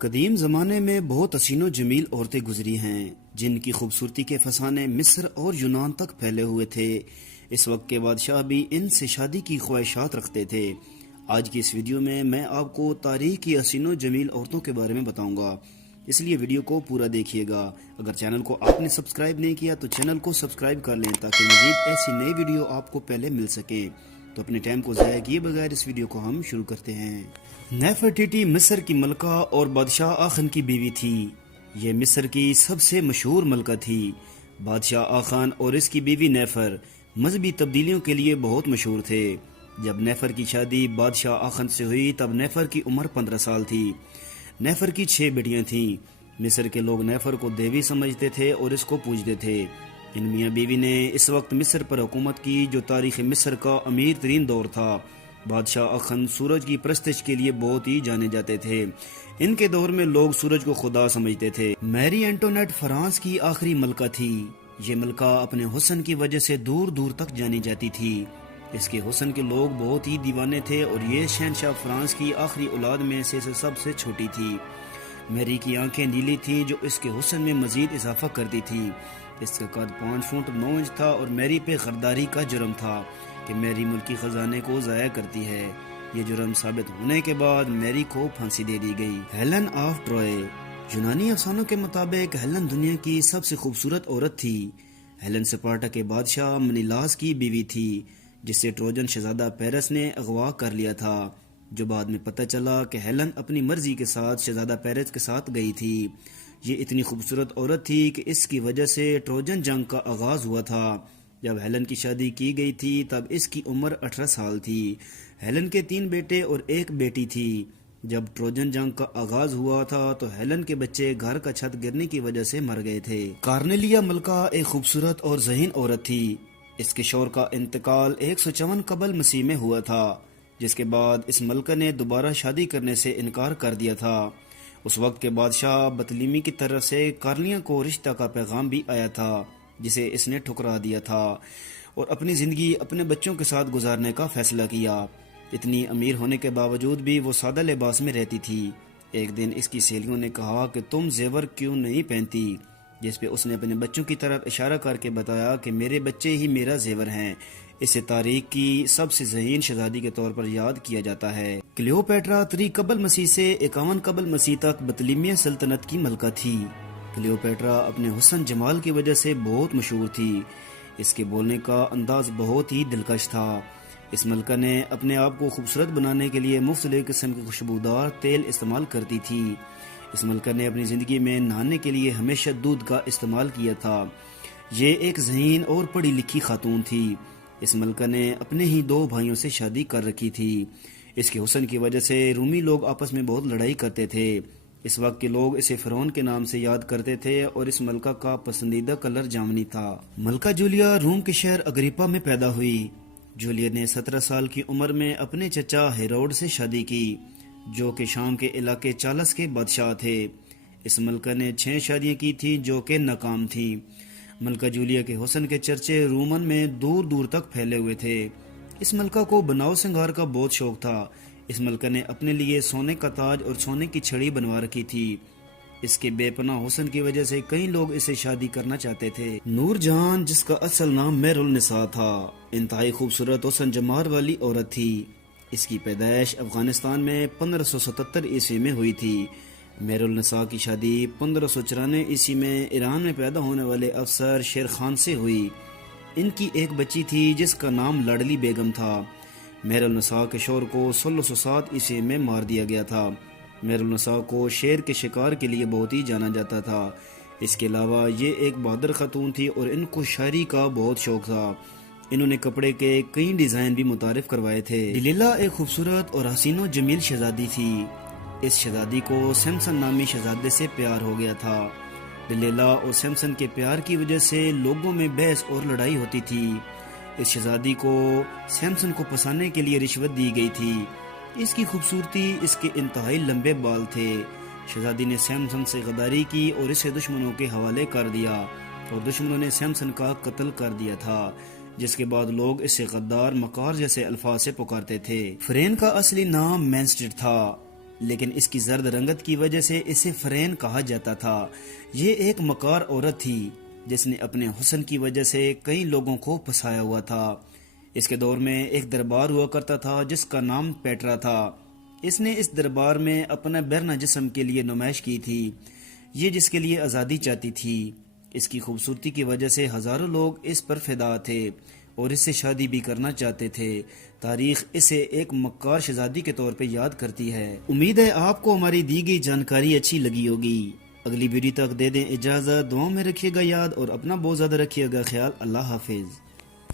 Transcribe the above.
قدیم زمانے میں بہت حسین و جمیل عورتیں گزری ہیں جن کی خوبصورتی کے فسانے مصر اور یونان تک پھیلے ہوئے تھے۔ اس وقت کے بادشاہ بھی ان سے شادی کی خواہشات رکھتے تھے۔ آج کی اس ویڈیو میں آپ کو تاریخ کی حسین و جمیل عورتوں کے بارے میں بتاؤں گا، اس لیے ویڈیو کو پورا دیکھیے گا۔ اگر چینل کو آپ نے سبسکرائب نہیں کیا تو چینل کو سبسکرائب کر لیں تاکہ مزید ایسی نئی ویڈیو آپ کو پہلے مل سکے۔ تو اپنے ٹائم کو ضائع کیے بغیر اس ویڈیو کو ہم شروع کرتے ہیں۔ نیفرٹیٹی مصر کی ملکہ اور بادشاہ آخن کی بیوی تھی۔ یہ مصر کی سب سے مشہور ملکہ تھی۔ بادشاہ آخن اور اس کی بیوی نیفر مذہبی تبدیلیوں کے لیے بہت مشہور تھے۔ جب نیفر کی شادی بادشاہ آخن سے ہوئی تب نیفر کی عمر 15 سال تھی۔ نیفر کی 6 بیٹیاں تھیں۔ مصر کے لوگ نیفر کو دیوی سمجھتے تھے اور اس کو پوجتے تھے۔ ان میاں بیوی نے اس وقت مصر پر حکومت کی جو تاریخ مصر کا امیر ترین دور تھا۔ بادشاہ آخن سورج کی پرستش کے لیے بہت ہی جانے جاتے تھے۔ ان کے دور میں لوگ سورج کو خدا سمجھتے تھے۔ میری اینٹونیٹ فرانس کی آخری ملکہ تھی۔ یہ ملکہ اپنے حسن کی وجہ سے دور دور تک جانی جاتی تھی۔ اس کے حسن کے لوگ بہت ہی دیوانے تھے اور یہ شہنشاہ فرانس کی آخری اولاد میں سے سب سے چھوٹی تھی۔ میری کی آنکھیں نیلی تھیں جو اس کے حسن میں مزید اضافہ کرتی تھی۔ اس کا قد 5 فٹ 9 انچ تھا اور میری پہ غداری کا جرم تھا کہ میری ملکی خزانے کو ضائع کرتی ہے۔ یہ جرم ثابت ہونے کے بعد میری کو پھانسی دے دی گئی۔ Helen of Troy. یونانی افسانوں کے مطابق ہیلن دنیا کی سب سے خوبصورت عورت تھی۔ ہیلن سپارٹا کے بادشاہ منیلاس کی بیوی تھی جسے ٹروجن شہزادہ پیرس نے اغوا کر لیا تھا، جو بعد میں پتہ چلا کہ ہیلن اپنی مرضی کے ساتھ شہزادہ پیرس کے ساتھ گئی تھی۔ یہ اتنی خوبصورت عورت تھی کہ اس کی وجہ سے ٹروجن جنگ کا آغاز ہوا تھا۔ جب ہیلن کی شادی کی گئی تھی تب اس کی عمر 18 سال تھی۔ ہیلن کے 3 بیٹے اور 1 بیٹی تھی۔ جب ٹروجن جنگ کا آغاز ہوا تھا تو ہیلن کے بچے گھر کا چھت گرنے کی وجہ سے مر گئے تھے۔ کارنیلیا ملکہ ایک خوبصورت اور ذہین عورت تھی۔ اس کے شوہر کا انتقال 154 قبل مسیح میں ہوا تھا، جس کے بعد اس ملکہ نے دوبارہ شادی کرنے سے انکار کر دیا تھا۔ اس وقت کے بادشاہ بطلیمی کی طرف سے کارنیلیا کو رشتہ کا پیغام بھی آیا تھا جسے اس نے ٹھکرا دیا تھا اور اپنی زندگی اپنے بچوں کے ساتھ گزارنے کا فیصلہ کیا۔ اتنی امیر ہونے کے باوجود بھی وہ سادہ لباس میں رہتی تھی۔ ایک دن اس کی سہیلیوں نے کہا کہ تم زیور کیوں نہیں پہنتی، جس پہ اس نے اپنے بچوں کی طرف اشارہ کر کے بتایا کہ میرے بچے ہی میرا زیور ہیں۔ اسے تاریخ کی سب سے ذہین شہزادی کے طور پر یاد کیا جاتا ہے۔ کلیوپیٹرا 3 قبل مسیح سے 51 قبل مسیح تک بطلیمیہ سلطنت کی ملکہ تھی۔ کلیوپیٹرا اپنے حسن جمال کی وجہ سے بہت مشہور تھی۔ اس کے بولنے کا انداز بہت ہی دلکش تھا۔ اس ملکہ نے اپنے آپ کو خوبصورت بنانے کے لیے مختلف قسم کے خوشبودار تیل استعمال کرتی تھی۔ اس ملکہ نے اپنی زندگی میں نہانے کے لیے ہمیشہ دودھ کا استعمال کیا تھا۔ یہ ایک ذہین اور پڑھی لکھی خاتون تھی۔ اس ملکہ نے اپنے ہی 2 بھائیوں سے شادی کر رکھی تھی۔ اس کے حسن کی وجہ سے رومی لوگ آپس میں بہت لڑائی کرتے تھے۔ اس وقت کے لوگ اسے فرعون کے نام سے یاد کرتے تھے اور اس ملکہ کا پسندیدہ کلر جامنی تھا۔ ملکہ جولیا روم کے شہر اگریپا میں پیدا ہوئی۔ جولیا نے 17 سال کی عمر میں اپنے چچا ہیروڈ سے شادی کی جو کہ شام کے علاقے چالس کے بادشاہ تھے۔ اس ملکہ نے 6 شادیاں کی تھیں جو کہ ناکام تھیں۔ ملکہ جولیا کے حسن کے چرچے رومن میں دور دور تک پھیلے ہوئے تھے۔ اس ملکہ کو بناؤ سنگار کا بہت شوق تھا۔ اس ملکہ نے اپنے لیے سونے کا تاج اور سونے کی چھڑی بنوا رکھی تھی۔ اس کے بے پناہ حسن کی وجہ سے کئی لوگ اسے شادی کرنا چاہتے تھے۔ نور جہاں، جس کا اصل نام مہر النساء تھا، انتہائی خوبصورت حسن جمال والی عورت تھی۔ اس کی پیدائش افغانستان میں 1577 عیسوی میں ہوئی تھی۔ مہر النساء کی شادی 1594 عیسوی میں ایران میں پیدا ہونے والے افسر شیر خان سے ہوئی۔ ان کی ایک بچی تھی جس کا نام لاڈلی بیگم تھا۔ مہر النساء کے شوہر کو 1607 عیسوی میں مار دیا گیا تھا۔ مہر النساء کو شیر کے شکار کے لیے بہت ہی جانا جاتا تھا۔ اس کے علاوہ یہ ایک بہادر خاتون تھی اور ان کو شاعری کا بہت شوق تھا۔ انہوں نے کپڑے کے کئی ڈیزائن بھی متعارف کروائے تھے۔ دلیلا ایک خوبصورت اور حسین و جمیل شہزادی تھی۔ اس شہزادی کو سیمسن نامی شہزادے سے پیار ہو گیا تھا۔ دلیلا اور سیمسن کے پیار کی وجہ سے لوگوں میں بحث اور لڑائی ہوتی تھی۔ اس شہزادی کو سیمسن کو پسانے کے لیے رشوت دی گئی تھی۔ اس کی خوبصورتی، اس کے انتہائی لمبے بال تھے۔ شہزادی نے سیمسن سے غداری کی اور اسے دشمنوں کے حوالے کر دیا اور دشمنوں نے سیمسن کا قتل کر دیا تھا، جس کے بعد لوگ اسے غدار، مکار جیسے الفاظ سے پکارتے تھے۔ فرین کا اصلی نام مینسٹڈ تھا۔ لیکن اس کی زرد رنگت کی وجہ سے اسے فرین کہا جاتا تھا۔ یہ ایک مکار عورت تھی جس نے اپنے حسن کی وجہ سے کئی لوگوں کو پھنسایا ہوا تھا۔ اس کے دور میں ایک دربار ہوا کرتا تھا جس کا نام پیٹرا تھا۔ اس نے اس دربار میں اپنا بیرنا جسم کے لیے نمائش کی تھی، یہ جس کے لیے آزادی چاہتی تھی۔ اس کی خوبصورتی کی وجہ سے ہزاروں لوگ اس پر فدا تھے اور اس سے شادی بھی کرنا چاہتے تھے۔ تاریخ اسے ایک مکار شہزادی کے طور پہ یاد کرتی ہے۔ امید ہے آپ کو ہماری دی گئی جانکاری اچھی لگی ہوگی۔ اگلی ویڈیو تک دے دیں اجازت، دعاؤں میں رکھیے گا یاد اور اپنا بہت زیادہ رکھیے گا خیال۔ اللہ حافظ۔